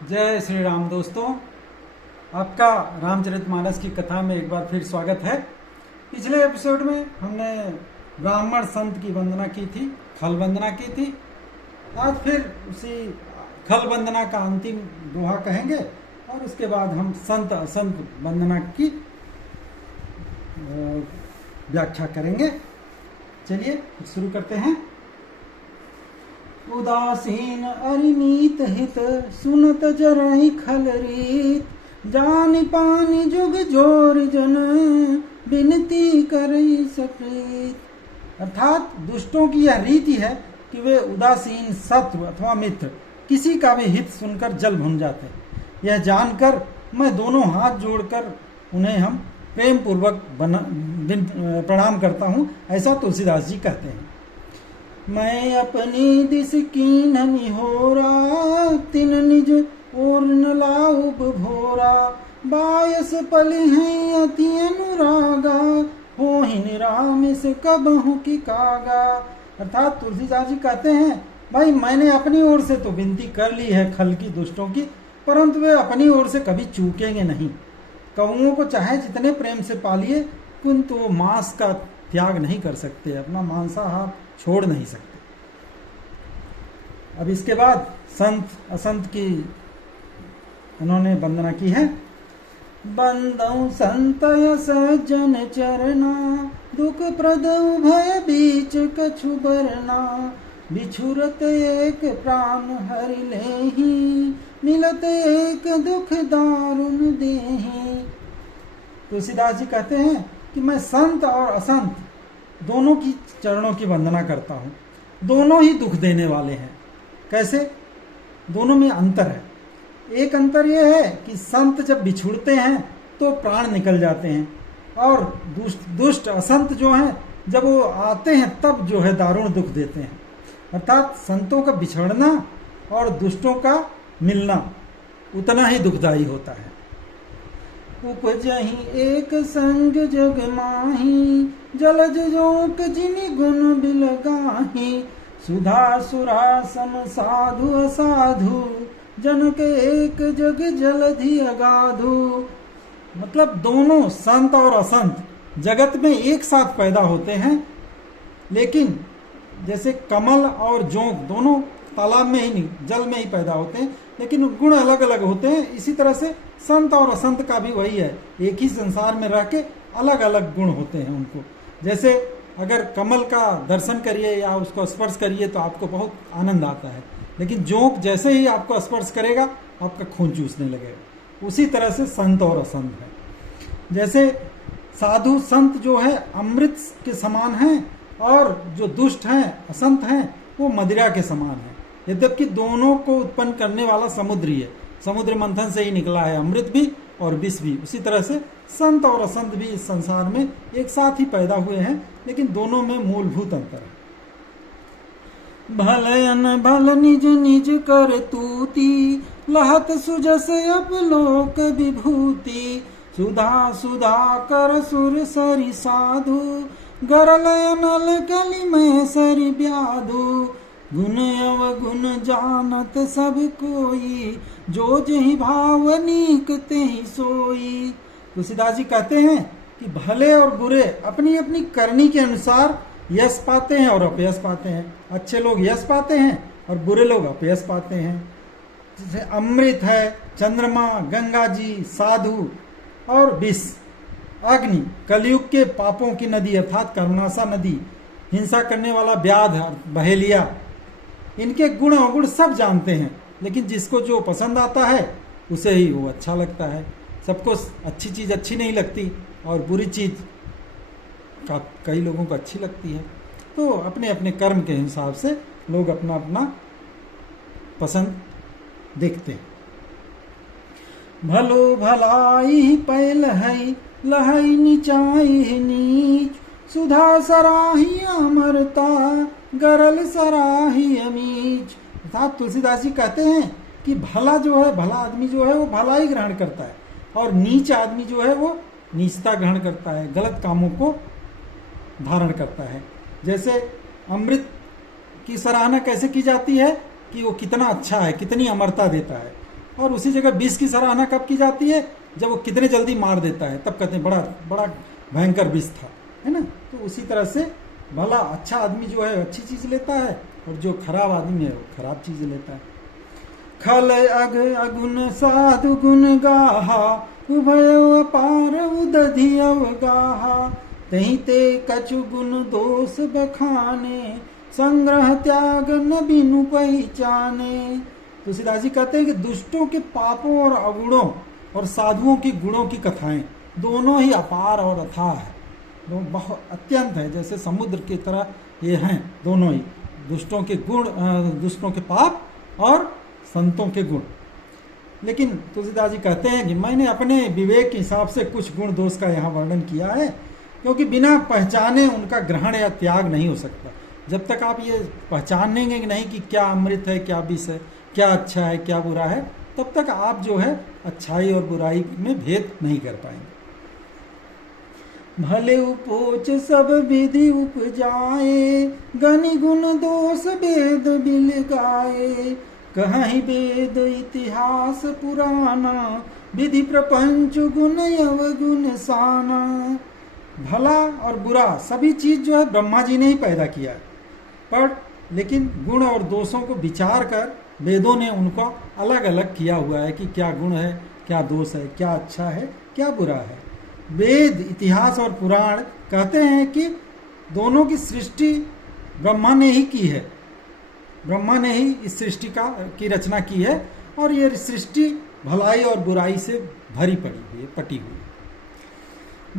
जय श्री राम दोस्तों, आपका रामचरितमानस की कथा में एक बार फिर स्वागत है। पिछले एपिसोड में हमने ब्राह्मण संत की वंदना की थी, खल वंदना की थी। आज फिर उसी खल वंदना का अंतिम दोहा कहेंगे और उसके बाद हम संत असंत वंदना की व्याख्या करेंगे। चलिए शुरू करते हैं। उदासीन अरिनीत हित सुनत जरहि खल रीत जानि पानि जुग जोर जन विनती करई सप्रीत। अर्थात दुष्टों की यह रीति है कि वे उदासीन शत्रु अथवा मित्र किसी का भी हित सुनकर जल भुन जाते हैं। यह जानकर मैं दोनों हाथ जोड़कर उन्हें हम प्रेम पूर्वक प्रणाम करता हूँ, ऐसा तुलसीदास जी कहते हैं। मैं अपनी दिस कीन निहोरा तिन निज और न लाउब भोरा बायस पली हैं अति अनुरागा हो ही निरामिस कबहु की कागा। अर्थात तुलसीदास जी कहते हैं, भाई मैंने अपनी ओर से तो विनती कर ली है खल की दुष्टों की, परंतु वे अपनी ओर से कभी चूकेंगे नहीं। कौओं को चाहे जितने प्रेम से पालिए किंतु वो मांस का त्याग नहीं कर सकते, अपना मांसाहार छोड़ नहीं सकते। अब इसके बाद संत असंत की उन्होंने वंदना की है। बंदौ संतय सज्जन चरना दुख प्रद भय बीच कछु बरना बिछुरत एक प्राण हरि लेहि मिलत एक दुख दारुण देहि। तुलसीदास जी कहते हैं कि मैं संत और असंत दोनों की चरणों की वंदना करता हूँ। दोनों ही दुख देने वाले हैं। कैसे? दोनों में अंतर है। एक अंतर यह है कि संत जब बिछुड़ते हैं तो प्राण निकल जाते हैं, और दुष्ट असंत जो हैं जब वो आते हैं तब जो है दारुण दुख देते हैं। अर्थात संतों का बिछड़ना और दुष्टों का मिलना उतना ही दुखदायी होता है। उपजहि एक संग जग माही जलज जोक जिनि गुण बिलगाही सुधा सुरा सम साधु असाधु जनक एक जग जलधि अगाधु। मतलब दोनों संत और असंत जगत में एक साथ पैदा होते हैं, लेकिन जैसे कमल और जोंक दोनों तालाब में ही नहीं, जल में ही पैदा होते हैं, लेकिन गुण अलग अलग होते हैं। इसी तरह से संत और असंत का भी वही है, एक ही संसार में रह के अलग अलग गुण होते हैं उनको। जैसे अगर कमल का दर्शन करिए या उसको स्पर्श करिए तो आपको बहुत आनंद आता है, लेकिन जोंक जैसे ही आपको स्पर्श करेगा आपका खून चूसने लगेगा। उसी तरह से संत और असंत है। जैसे साधु संत जो है अमृत के समान हैं, और जो दुष्ट हैं असंत हैं वो मदिरा के समान है। यद्यपि दोनों को उत्पन्न करने वाला समुद्र ही है, समुद्र मंथन से ही निकला है अमृत भी और विष भी। उसी तरह से संत और असंत भी इस संसार में एक साथ ही पैदा हुए हैं, लेकिन दोनों में मूलभूत अंतर है। भलयन भल निज निज कर तूती लहत सुजस अपलोक विभूति सुधा सुधा कर सुर सरि साधु गरलयनल कलि में सरि ब्याधु गुण अवगुण जानत सब कोई जो जहि भावनीक तेहि सोई। तुलसीदास जी कहते हैं कि भले और बुरे अपनी अपनी करनी के अनुसार यश पाते हैं और अपयश पाते हैं। अच्छे लोग यश पाते हैं और बुरे लोग अपयश पाते हैं। जैसे अमृत है, चंद्रमा, गंगा जी, साधु और विष, अग्नि, कलयुग के पापों की नदी अर्थात कर्मनाशा नदी, हिंसा करने वाला व्याध, बहेलिया, इनके गुण अवगुण सब जानते हैं, लेकिन जिसको जो पसंद आता है उसे ही वो अच्छा लगता है। सबको अच्छी चीज़ अच्छी नहीं लगती और बुरी चीज़ कई लोगों को अच्छी लगती है। तो अपने अपने कर्म के हिसाब से लोग अपना अपना पसंद देखते हैं। भलो भलाई पैल है लहई निचाई नीच सुधा सराही अमरता गरल सराही अमीच। अर्थात तुलसीदास जी कहते हैं कि भला जो है, भला आदमी जो है वो भलाई ग्रहण करता है, और नीच आदमी जो है वो नीचता ग्रहण करता है, गलत कामों को धारण करता है। जैसे अमृत की सराहना कैसे की जाती है कि वो कितना अच्छा है, कितनी अमरता देता है। और उसी जगह विष की सराहना कब की जाती है? जब वो कितने जल्दी मार देता है, तब कहते हैं बड़ा बड़ा भयंकर विष था, है ना। तो उसी तरह से भला अच्छा आदमी जो है अच्छी चीज लेता है, और जो खराब आदमी है वो खराब चीज लेता है। खल अग अगुण साधु गुण गाहा, उभय अपार उदधि अवगाहा, तही ते कछु गुण दोष बखाने, संग्रह त्याग न बिनु पहचाने। तुलसीदास जी कहते हैं कि दुष्टों के पापों और अवगुणों और साधुओं की गुणों की कथाएं दोनों ही अपार और अथाह है, दोनों बहुत अत्यंत है, जैसे समुद्र की तरह ये हैं दोनों ही, दुष्टों के गुण, दुष्टों के पाप और संतों के गुण। लेकिन तुलसीदास जी कहते हैं कि मैंने अपने विवेक के हिसाब से कुछ गुण दोष का यहाँ वर्णन किया है, क्योंकि बिना पहचाने उनका ग्रहण या त्याग नहीं हो सकता। जब तक आप ये पहचानेंगे नहीं कि क्या अमृत है, क्या विष है, क्या अच्छा है, क्या बुरा है, तब तक आप जो है अच्छाई और बुराई में भेद नहीं कर पाएंगे। भले उपोच सब विधि उपजाए, गनि गुण दोष वेद बिल गाए, कहीं वेद इतिहास पुराना, विधि प्रपंच गुण अवगुण साना। भला और बुरा सभी चीज जो है ब्रह्मा जी ने ही पैदा किया है, पर लेकिन गुण और दोषों को विचार कर वेदों ने उनको अलग अलग किया हुआ है कि क्या गुण है, क्या दोष है, क्या अच्छा है, क्या बुरा है। वेद, इतिहास और पुराण कहते हैं कि दोनों की सृष्टि ब्रह्मा ने ही की है, ब्रह्मा ने ही इस सृष्टि की रचना की है, और ये सृष्टि भलाई और बुराई से भरी पड़ी हुई है, पटी हुई है।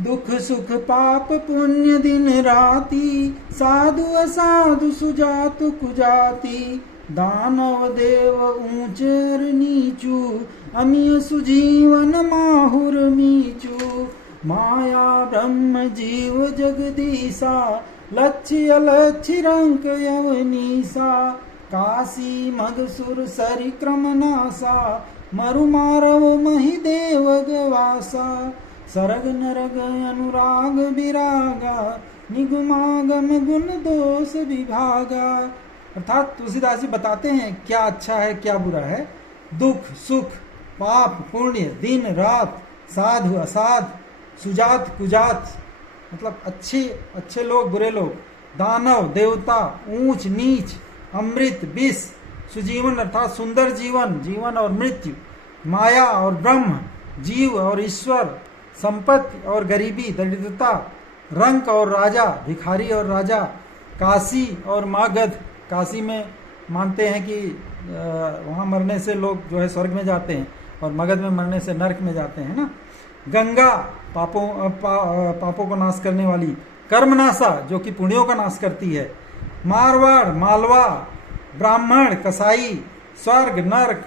दुख सुख पाप पुण्य दिन राति, साधु असाधु सुजातु कुजाति, दानव देव ऊंच और नीचू, अमीय सुजीवन माहुर मीचू। माया ब्रह्म जीव जगदीशा, लक्ष्य अलक्ष्य रंक यवनीसा। काशी मगसुर सरि क्रम नासा, मरु मारव मही देव गवासा। सरग नरग अनुराग विरागा, निगमागम गुण दोष विभागा। अर्थात तुलसीदास जी बताते हैं क्या अच्छा है, क्या बुरा है। दुख सुख, पाप पुण्य, दिन रात, साधु असाध, सुजात कुजात, मतलब अच्छे लोग बुरे लोग, दानव देवता, ऊंच नीच, अमृत विष, सुजीवन अर्थात सुंदर जीवन, जीवन और मृत्यु, माया और ब्रह्म, जीव और ईश्वर, संपत्ति और गरीबी दरिद्रता, रंक और राजा, भिखारी और राजा, काशी और मागध। काशी में मानते हैं कि वहाँ मरने से लोग जो है स्वर्ग में जाते हैं, और मगध में मरने से नरक में जाते हैं ना। गंगा पापों को नाश करने वाली, कर्मनाशा जो कि पुण्यों का नाश करती है, मारवाड़ मालवा, ब्राह्मण कसाई, स्वर्ग नरक,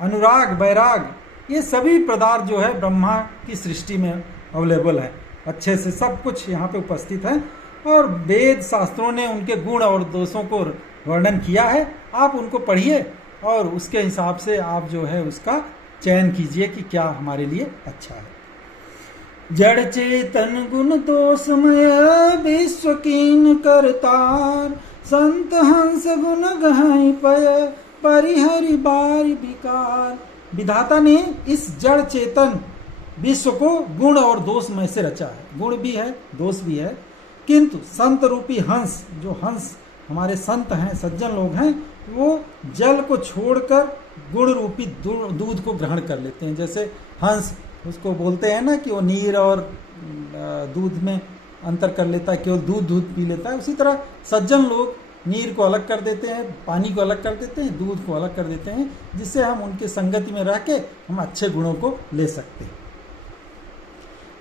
अनुराग बैराग, ये सभी पदार्थ जो है ब्रह्मा की सृष्टि में अवेलेबल है, अच्छे से सब कुछ यहाँ पे उपस्थित है। और वेद शास्त्रों ने उनके गुण और दोषों को वर्णन किया है। आप उनको पढ़िए और उसके हिसाब से आप जो है उसका चयन कीजिए कि क्या हमारे लिए अच्छा है। जड़ चेतन गुण दोषमय, विश्व कीन करतार, संत हंस गुण गहाई पय, परिहरि बारी विकार। विधाता ने इस जड़ चेतन विश्व को गुण और दोष में से रचा है। गुण भी है, दोष भी है, किंतु संत रूपी हंस, जो हंस हमारे संत हैं, सज्जन लोग हैं, वो जल को छोड़कर गुण रूपी दूध को ग्रहण कर लेते हैं। जैसे हंस उसको बोलते हैं ना कि वो नीर और दूध में अंतर कर लेता है, केवल दूध पी लेता है। उसी तरह सज्जन लोग नीर को अलग कर देते हैं, पानी को अलग कर देते हैं, दूध को अलग कर देते हैं, जिससे हम उनकी संगति में रह के हम अच्छे गुणों को ले सकते हैं।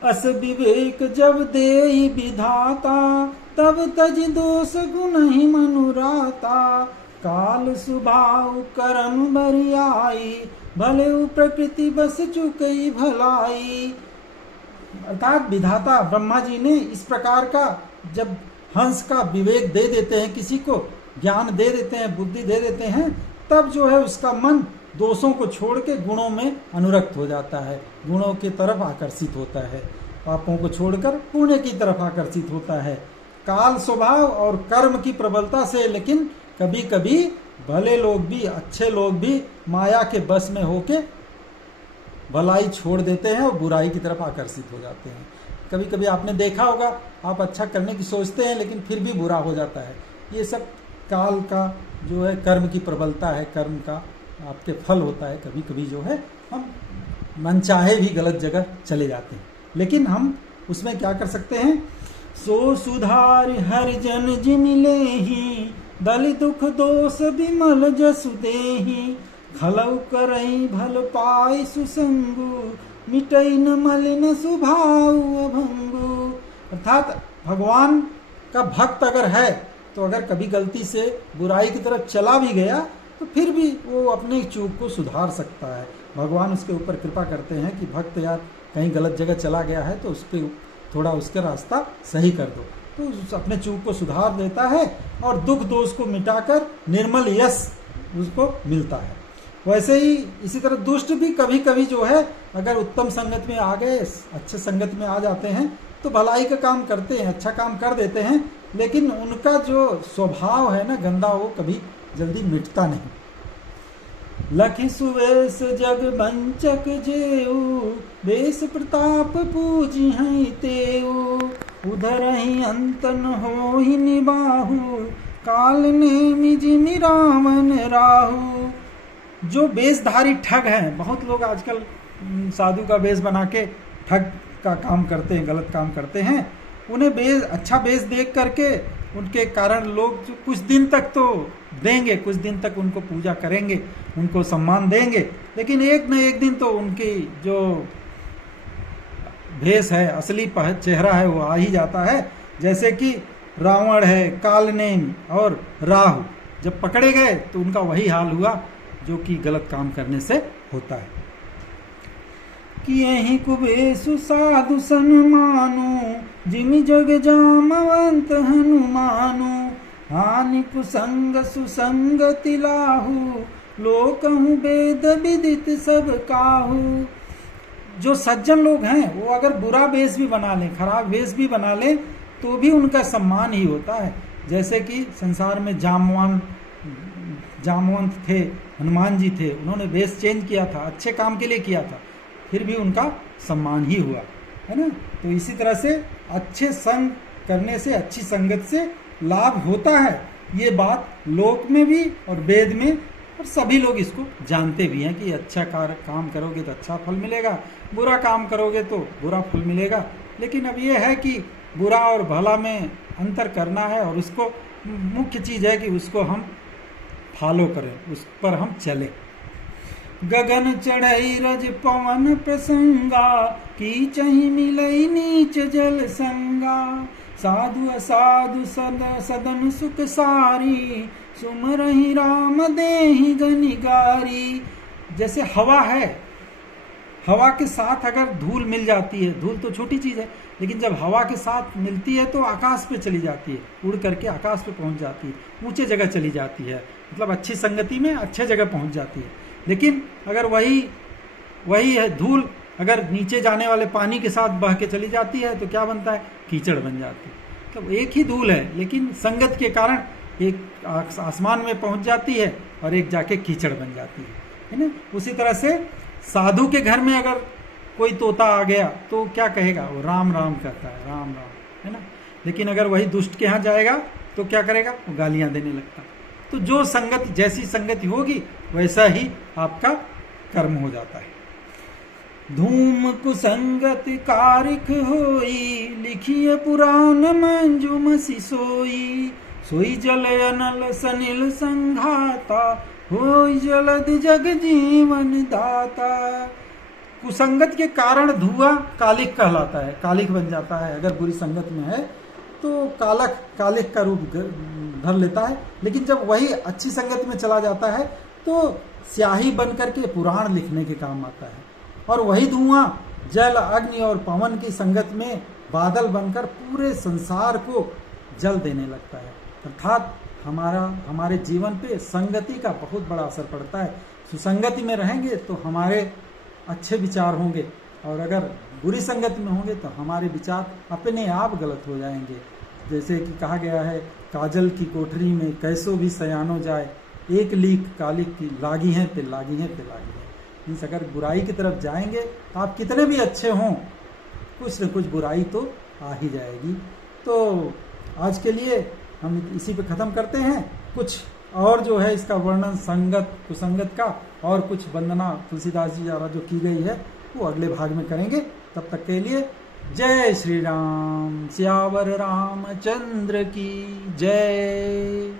अस विवेक जब देहि विधाता, तब तज दोष गुण ही मनुराता। काल सुभाव कर्म बरियाई, भले प्रकृति बस चुकई भलाई। अर्थात विधाता ब्रह्मा जी ने इस प्रकार का जब हंस का विवेक दे देते हैं, किसी को ज्ञान दे देते हैं, बुद्धि दे देते हैं, तब जो है उसका मन दोषों को छोड़ के गुणों में अनुरक्त हो जाता है, गुणों की तरफ आकर्षित होता है, पापों को छोड़कर पुण्य की तरफ आकर्षित होता है। काल स्वभाव और कर्म की प्रबलता से लेकिन कभी कभी भले लोग भी, अच्छे लोग भी माया के बस में होके भलाई छोड़ देते हैं और बुराई की तरफ आकर्षित हो जाते हैं। कभी कभी आपने देखा होगा, आप अच्छा करने की सोचते हैं लेकिन फिर भी बुरा हो जाता है। ये सब काल का जो है, कर्म की प्रबलता है, कर्म का आपके फल होता है। कभी कभी जो है हम मनचाहे भी गलत जगह चले जाते हैं, लेकिन हम उसमें क्या कर सकते हैं? सो सुधार हर जन जिमिले ही, दलि दुख दोष विमल जसु देहि, खलौ करई भल पाई सुसंगु, मिटई न मलिन सुभाव अभंगु। अर्थात भगवान का भक्त अगर है तो अगर कभी गलती से बुराई की तरफ चला भी गया तो फिर भी वो अपने चूक को सुधार सकता है। भगवान उसके ऊपर कृपा करते हैं कि भक्त यार कहीं गलत जगह चला गया है तो उस पर थोड़ा उसका रास्ता सही कर दो, तो अपने चूक को सुधार देता है और दुख दोष को मिटाकर निर्मल यश उसको मिलता है। वैसे ही इसी तरह दुष्ट भी कभी कभी जो है अगर उत्तम संगत में आ गए, अच्छे संगत में आ जाते हैं तो भलाई का काम करते हैं, अच्छा काम कर देते हैं, लेकिन उनका जो स्वभाव है ना गंदा, वो कभी जल्दी मिटता नहीं। लखि सुवेश जग बंचक जेऊ, बेस प्रताप पूजी हैं तेऊ, उधर ही अंतन हो ही निबाहु, काल ने मिजिमि रावण राहु। जो बेसधारी ठग हैं, बहुत लोग आजकल साधु का बेस बना के ठग का काम करते हैं, गलत काम करते हैं। उन्हें अच्छा बेस देख करके उनके कारण लोग कुछ दिन तक तो देंगे, कुछ दिन तक उनको पूजा करेंगे, उनको सम्मान देंगे, लेकिन एक न एक दिन तो उनकी जो भेष है, असली चेहरा है, वो आ ही जाता है। जैसे कि रावण है, कालनेम और राहु जब पकड़े गए तो उनका वही हाल हुआ जो कि गलत काम करने से होता है। कि यही कुबेसु साधु सन्मानु, जिमि जग जामवंत हनुमानु, हानि कुसंग सुसंगति लाहु, लोकहु वेद विदित सब काहू। जो सज्जन लोग हैं वो अगर बुरा वेश भी बना लें, खराब वेश भी बना लें, तो भी उनका सम्मान ही होता है। जैसे कि संसार में जामवंत थे, हनुमान जी थे, उन्होंने वेश चेंज किया था, अच्छे काम के लिए किया था, फिर भी उनका सम्मान ही हुआ, है ना। तो इसी तरह से अच्छे संग करने से, अच्छी संगत से लाभ होता है। ये बात लोक में भी और वेद में, और सभी लोग इसको जानते भी हैं कि अच्छा काम करोगे तो अच्छा फल मिलेगा, बुरा काम करोगे तो बुरा फल मिलेगा। लेकिन अब ये है कि बुरा और भला में अंतर करना है, और उसको मुख्य चीज़ है कि उसको हम फॉलो करें, उस पर हम चले। गगन चढ़ई रज पवन प्रसंगा, की चही मिलई नीच जल संगा, साधु असाधु सदन सुख सारी, सुमरहि राम देहि गनिगारी। जैसे हवा है, हवा के साथ अगर धूल मिल जाती है, धूल तो छोटी चीज़ है, लेकिन जब हवा के साथ मिलती है तो आकाश पे चली जाती है, उड़ करके आकाश पे पहुंच जाती है, ऊंचे जगह चली जाती है, मतलब अच्छी संगति में अच्छे जगह पहुंच जाती है। लेकिन अगर वही है धूल अगर नीचे जाने वाले पानी के साथ बह के चली जाती है तो क्या बनता है? कीचड़ बन जाती है। तो एक ही धूल है, लेकिन संगत के कारण एक आसमान में पहुंच जाती है और एक जाके कीचड़ बन जाती है ना। उसी तरह से साधु के घर में अगर कोई तोता आ गया तो क्या कहेगा? वो राम राम कहता है, राम राम, है ना। लेकिन अगर वही दुष्ट के यहाँ जाएगा तो क्या करेगा? वो गालियां देने लगता है। तो जो संगत, जैसी संगति होगी वैसा ही आपका कर्म हो जाता है। धूम कुसंगति कारिक होई, लिखिए पुराण मंजुमसी सोई, सोई जल अनल सनिल संघाता, होई जलद जग जीवन दाता। कुसंगत के कारण धुआं कालिक कहलाता है, कालिक बन जाता है। अगर बुरी संगत में है तो कालिक का रूप धर लेता है, लेकिन जब वही अच्छी संगत में चला जाता है तो स्याही बन करके पुराण लिखने के काम आता है। और वही धुआं जल, अग्नि और पवन की संगत में बादल बनकर पूरे संसार को जल देने लगता है। अर्थात हमारे जीवन पे संगति का बहुत बड़ा असर पड़ता है। सुसंगति में रहेंगे तो हमारे अच्छे विचार होंगे, और अगर बुरी संगत में होंगे तो हमारे विचार अपने आप गलत हो जाएंगे। जैसे कि कहा गया है, काजल की कोठरी में कैसो भी सयानो जाए, एक लीक काली की लागी है ते लागी है ते लागी है। मीन्स अगर बुराई की तरफ जाएंगे तो आप कितने भी अच्छे हों, कुछ न कुछ बुराई तो आ ही जाएगी। तो आज के लिए हम इसी पे ख़त्म करते हैं। कुछ और जो है इसका वर्णन संगत कुसंगत का और कुछ वंदना तुलसीदास जी द्वारा जो की गई है वो अगले भाग में करेंगे। तब तक के लिए जय श्री राम, सियावर रामचंद्र की जय।